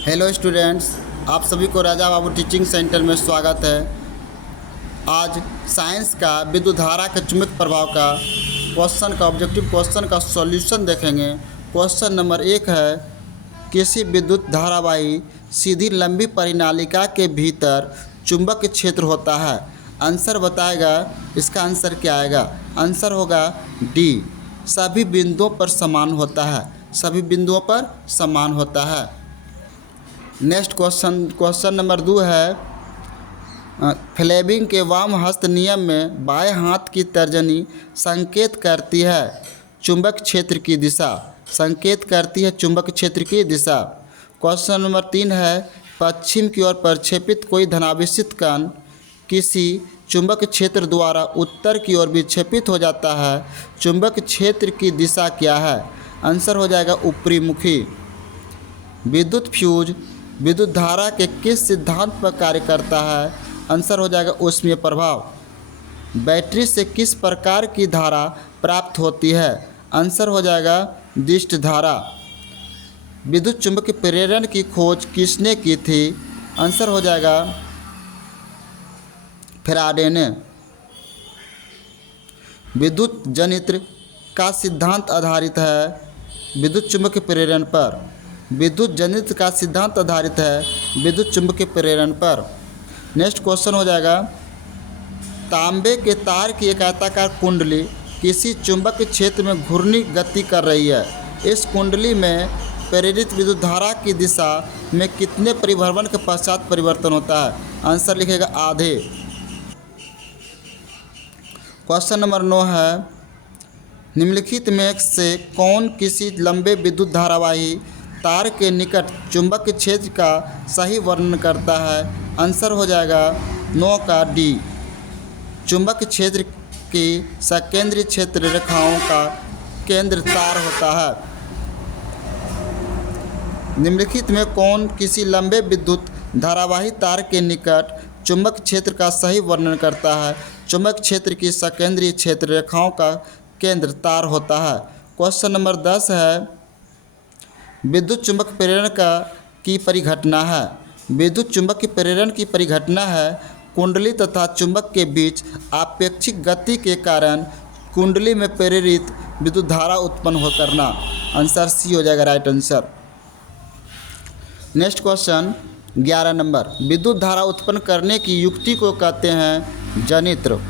Hello students, आप सभी को राजा बाबू टीचिंग सेंटर में स्वागत है। आज साइंस का विद्युत धारा के चुंबक प्रभाव का क्वेश्चन का ऑब्जेक्टिव क्वेश्चन का सॉल्यूशन देखेंगे। क्वेश्चन नंबर 1 है, किसी विद्युत धारावाही सीधी लंबी परिनालिका के भीतर चुंबक क्षेत्र होता है। आंसर बताएगा, इसका आंसर क्या आएगा? आंसर होगा डी, सभी बिंदुओं पर समान होता है। सभी बिंदुओं पर समान होता है। नेक्स्ट क्वेश्चन नंबर 2 है, फ्लेमिंग के वाम हस्त नियम में बाएं हाथ की तर्जनी संकेत करती है चुंबक क्षेत्र की दिशा। संकेत करती है चुंबक क्षेत्र की दिशा। क्वेश्चन नंबर 3 है, पश्चिम की ओर प्रक्षेपित कोई धनावेशित कण किसी चुंबक क्षेत्र द्वारा उत्तर की ओर विक्षेपित हो जाता है। चुंबक क्षेत्र की दिशा क्या है? आंसर हो जाएगा ऊपरी मुखी। विद्युत फ्यूज विद्युत धारा के किस सिद्धांत पर कार्य करता है? आंसर हो जाएगा ऊष्मीय प्रभाव। बैटरी से किस प्रकार की धारा प्राप्त होती है? आंसर हो जाएगा दिष्ट धारा। विद्युत चुंबकीय प्रेरण की खोज किसने की थी? आंसर हो जाएगा फैराडे ने। विद्युत जनित्र का सिद्धांत आधारित है विद्युत चुंबकीय प्रेरण पर। विद्युत जनित्र का सिद्धांत आधारित है विद्युत चुंबकीय प्रेरण पर। नेक्स्ट क्वेश्चन हो जाएगा, तांबे के तार की एक आयताकार कुंडली किसी चुंबक क्षेत्र में घूर्णी गति कर रही है। इस कुंडली में प्रेरित विद्युत धारा की दिशा में कितने परिभ्रमण के पश्चात परिवर्तन होता है? आंसर लिखेगा आधे। क्वेश्चन नंबर 9 है, निम्नलिखित में से कौन किसी लंबे विद्युत धारावाही तार के निकट चुंबक क्षेत्र का सही वर्णन करता है? आंसर हो जाएगा 9 का डी, चुंबक क्षेत्र की सकेंद्रीय क्षेत्र रेखाओं का केंद्र तार होता है। निम्नलिखित में कौन किसी लंबे विद्युत धारावाही तार के निकट चुंबक क्षेत्र का सही वर्णन करता है? चुंबक क्षेत्र की सकेंद्रीय क्षेत्र रेखाओं का केंद्र तार होता है। क्वेश्चन नंबर 10 है, विद्युत चुंबक प्रेरण की परिघटना है। विद्युत चुंबक की प्रेरण की परिघटना है कुंडली तथा चुंबक के बीच आपेक्षिक गति के कारण कुंडली में प्रेरित विद्युत धारा उत्पन्न हो करना। आंसर सी हो जाएगा right answer. Next question 11 number, विद्युत धारा उत्पन्न करने की युक्ति को कहते हैं जनित्र।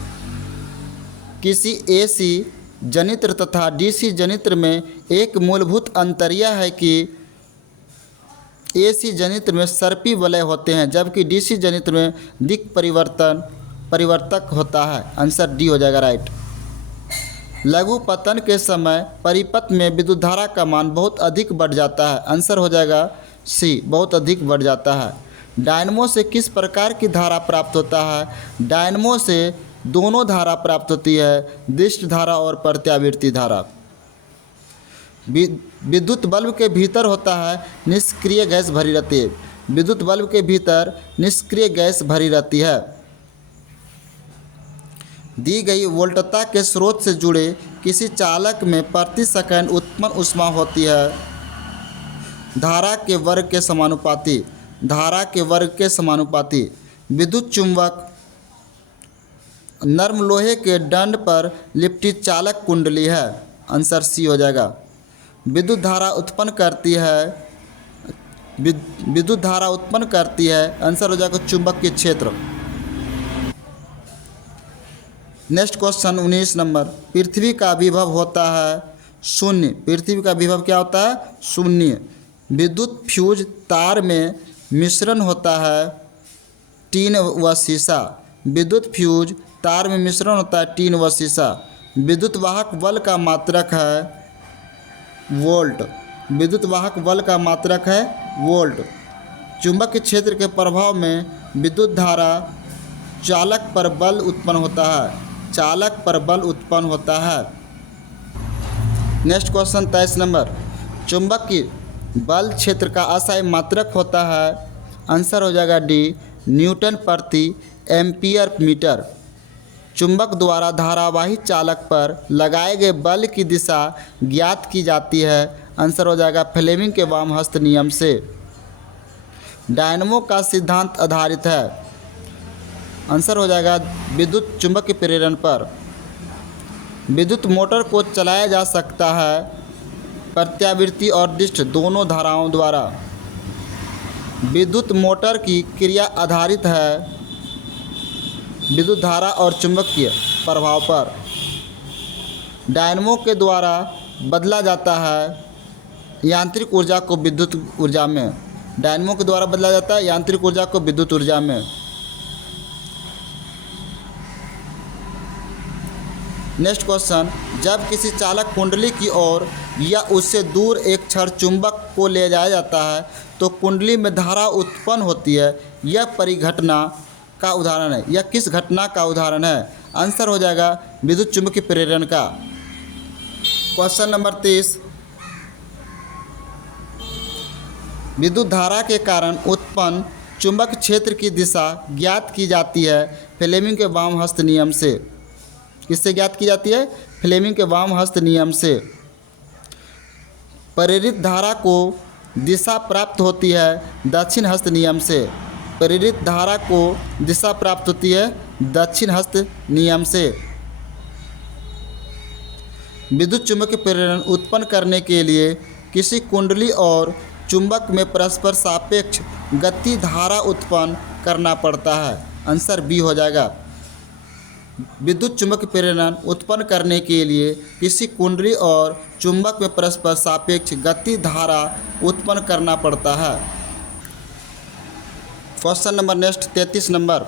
किसी एसी जनित्र तथा डीसी जनित्र में एक मूलभूत अंतर यह है कि एसी जनित्र में सर्पी वलय होते हैं जबकि डीसी जनित्र में दिक् परिवर्तक होता है। आंसर डी हो जाएगा राइट। लघु पतन के समय परिपथ में विद्युत धारा का मान बहुत अधिक बढ़ जाता है। आंसर हो जाएगा सी, बहुत अधिक बढ़ जाता है। डायनमो से किस प्रकार की धारा प्राप्त होता है? डायनमो से दोनों धारा प्राप्त होती है, दिष्ट धारा और प्रत्यावर्ती धारा। विद्युत बल्ब के भीतर होता है निष्क्रिय गैस भरी रहती है। विद्युत बल्ब के भीतर निष्क्रिय गैस भरी रहती है। दी गई वोल्टता के स्रोत से जुड़े किसी चालक में प्रति सेकंड उत्पन्न ऊष्मा होती है धारा के वर्ग के समानुपाती। धारा के वर्ग के समानुपाती। विद्युत चुंबक नर्म लोहे के दंड पर लिपटित चालक कुंडली है। आंसर सी हो जाएगा। विद्युत धारा उत्पन्न करती है। आंसर हो जाएगा चुंबकीय क्षेत्र। नेक्स्ट क्वेश्चन 19 नंबर, पृथ्वी का विभव होता है शून्य। पृथ्वी का विभव क्या होता है? शून्य। विद्युत फ्यूज तार में मिश्रण होता है टीन व सीसा। विद्युत फ्यूज तार में मिश्रण होता है टीन व सीसा। विद्युत वाहक बल का मात्रक है वोल्ट। विद्युत वाहक बल का मात्रक है वोल्ट। चुंबकीय क्षेत्र के प्रभाव में विद्युत धारा चालक पर बल उत्पन्न होता है। चालक पर बल उत्पन्न होता है। नेक्स्ट क्वेश्चन 23 नंबर, चुंबकीय बल क्षेत्र का असाई मात्रक होता है। आंसर हो जाएगा डी, न्यूटन प्रति एम्पियर मीटर। चुंबक द्वारा धारावाही चालक पर लगाए गए बल की दिशा ज्ञात की जाती है। आंसर हो जाएगा फ्लेमिंग के वाम हस्त नियम से। डायनमो का सिद्धांत आधारित है? आंसर हो जाएगा विद्युत चुंबकीय प्रेरण पर। विद्युत मोटर को चलाया जा सकता है प्रत्यावर्ती और डिस्ट दोनों धाराओं द्वारा। विद्युत मोटर की क्रिया आधारित है विद्युत धारा और चुंबकीय प्रभाव पर। डायनमो के द्वारा बदला जाता है यांत्रिक ऊर्जा को विद्युत ऊर्जा में। डायनमो के द्वारा बदला जाता है यांत्रिक ऊर्जा को विद्युत ऊर्जा में। नेक्स्ट क्वेश्चन, जब किसी चालक कुंडली की ओर या उससे दूर एक क्षण चुंबक को ले जाया जाता है तो कुंडली में धारा उत्पन्न होती है। यह परिघटना का उदाहरण है। यह किस घटना का उदाहरण है? आंसर हो जाएगा विद्युत चुंबकीय प्रेरण का। क्वेश्चन नंबर 30, विद्युत धारा के कारण उत्पन्न चुंबक क्षेत्र की दिशा ज्ञात की जाती है फ्लेमिंग के वाम हस्त नियम से। किससे ज्ञात की जाती है? फ्लेमिंग के वाम हस्त नियम से। प्रेरित धारा को दिशा प्राप्त होती है दक्षिण हस्त नियम से। प्रेरित धारा को दिशा प्राप्त होती है दक्षिण हस्त नियम से। विद्युत चुंबकीय प्रेरण उत्पन्न करने के लिए किसी कुंडली और चुंबक में परस्पर सापेक्ष गति धारा उत्पन्न करना पड़ता है। आंसर बी हो जाएगा। विद्युत चुंबकीय प्रेरण उत्पन्न करने के लिए किसी कुंडली और चुंबक में परस्पर सापेक्ष गति धारा उत्पन्न करना पड़ता है। क्वेश्चन नंबर नेक्स्ट 33 नंबर,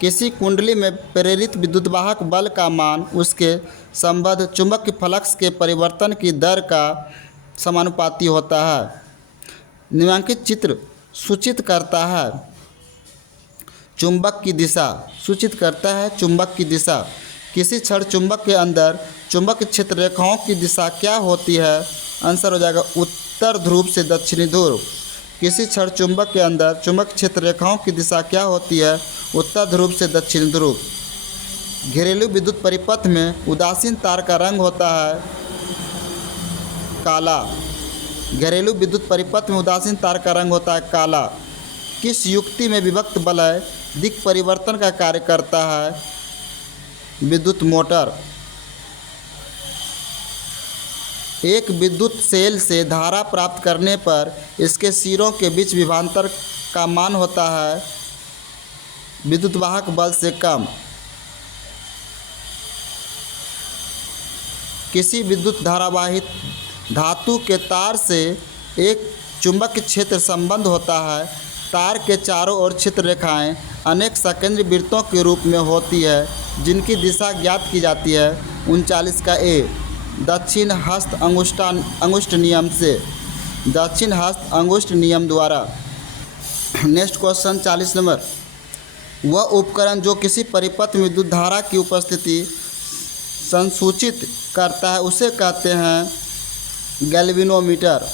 किसी कुंडली में प्रेरित विद्युतवाहक बल का मान उसके संबद्ध चुंबकीय फ्लक्स के परिवर्तन की दर का समानुपाती होता है। निम्नलिखित चित्र सूचित करता है चुंबक की दिशा। सूचित करता है चुंबक की दिशा। किसी क्षण चुंबक के अंदर चुंबक क्षेत्र रेखाओं की दिशा क्या होती है? आंसर हो जाएगा उत्तर ध्रुव से दक्षिणी ध्रुव। किसी क्षण चुंबक के अंदर चुंबक क्षेत्र रेखाओं की दिशा क्या होती है? उत्तर ध्रुव से दक्षिण ध्रुव। घरेलू विद्युत परिपथ में उदासीन तार का रंग होता है काला। घरेलू विद्युत परिपथ में उदासीन तार का रंग होता है काला। किस युक्ति में विभक्त वलय दिक् परिवर्तन का कार्य करता है? विद्युत मोटर। एक विद्युत सेल से धारा प्राप्त करने पर इसके सिरों के बीच विभवांतर का मान होता है विद्युतवाहक बल से कम। किसी विद्युत धारावाहित धातु के तार से एक चुंबकीय क्षेत्र संबंध होता है। तार के चारों ओर क्षेत्र रेखाएं अनेक सकेंद्रीय वृत्तों के रूप में होती है जिनकी दिशा ज्ञात की जाती है 39 का ए दक्षिण हस्त अंगुष्ठ नियम से। दक्षिण हस्त अंगुष्ठ नियम द्वारा। नेक्स्ट क्वेश्चन 40 नंबर, वह उपकरण जो किसी परिपथ में विद्युत धारा की उपस्थिति संसूचित करता है उसे कहते हैं गैल्वेनोमीटर।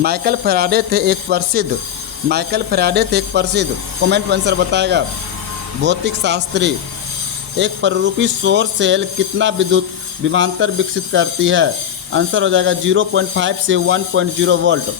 माइकल फैराडे थे एक प्रसिद्ध कमेंट में आंसर बताएगा भौतिक शास्त्री। एक पररूपी सौर सेल कितना विद्युत विभवांतर विकसित करती है? आंसर हो जाएगा 0.5 से 1.0 वोल्ट।